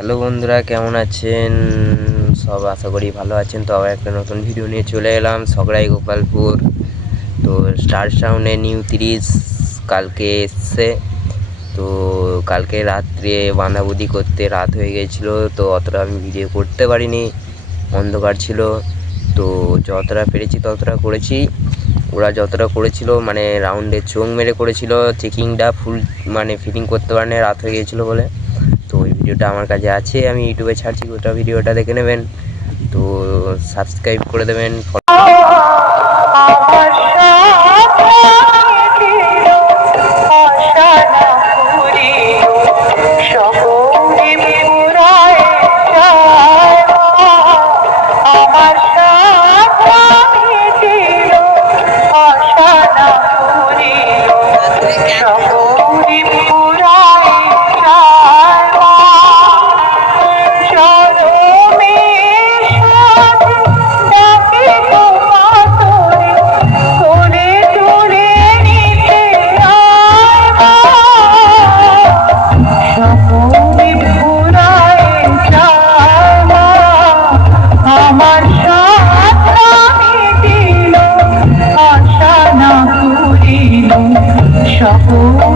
Hello বন্ধুরা, কেমন আছেন? সব আশা করি ভালো আছেন। তো আবার একটা নতুন ভিডিও নিয়ে চলে এলাম সগড়াই গোপালপুর। তো স্টার সাউন্ডে নিউ 30 কালকে এসছে। তো কালকে রাত্রে বাঁধাবুদি করতে রাত হয়ে গেছিলো, তো অতটা আমি ভিডিও করতে পারিনি, অন্ধকার ছিল। তো যতটা পেরেছি ততটা করেছি। ওরা যতটা করেছিল মানে রাউন্ডে চোখ মেরে করেছিল, চেকিংটা ফুল মানে ফিটিং করতে পারেনি, রাত হয়ে গিয়েছিলো বলে। তো ওই ভিডিওটা আমার কাছে আছে, আমি ইউটিউবে ছাড়ছি, ওটা ভিডিওটা দেখে নেবেন। তো সাবস্ক্রাইব করে দেবেন। সকল